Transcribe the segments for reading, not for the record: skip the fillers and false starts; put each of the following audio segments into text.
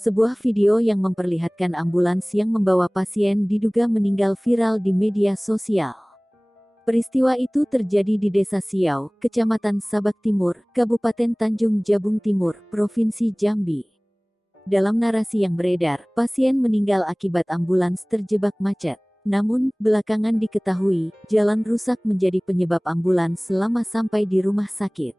Sebuah video yang memperlihatkan ambulans yang membawa pasien diduga meninggal viral di media sosial. Peristiwa itu terjadi di Desa Siau, Kecamatan Sabak Timur, Kabupaten Tanjung Jabung Timur, Provinsi Jambi. Dalam narasi yang beredar, pasien meninggal akibat ambulans terjebak macet. Namun, belakangan diketahui, jalan rusak menjadi penyebab ambulans lama sampai di rumah sakit.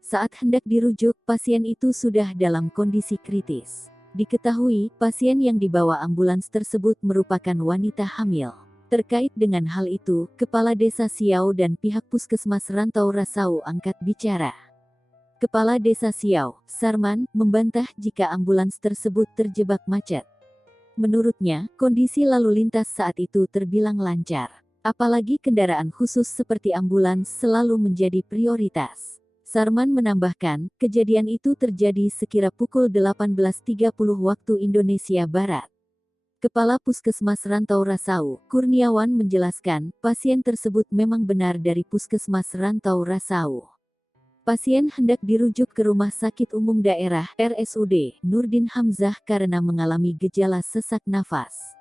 Saat hendak dirujuk, pasien itu sudah dalam kondisi kritis. Diketahui, pasien yang dibawa ambulans tersebut merupakan wanita hamil. Terkait dengan hal itu, Kepala Desa Siau dan pihak Puskesmas Rantau Rasau angkat bicara. Kepala Desa Siau, Sarman, membantah jika ambulans tersebut terjebak macet. Menurutnya, kondisi lalu lintas saat itu terbilang lancar. Apalagi kendaraan khusus seperti ambulans selalu menjadi prioritas. Sarman menambahkan, kejadian itu terjadi sekira pukul 18.30 waktu Indonesia Barat. Kepala Puskesmas Rantau Rasau, Kurniawan menjelaskan, pasien tersebut memang benar dari Puskesmas Rantau Rasau. Pasien hendak dirujuk ke Rumah Sakit Umum Daerah (RSUD) Nurdin Hamzah karena mengalami gejala sesak nafas.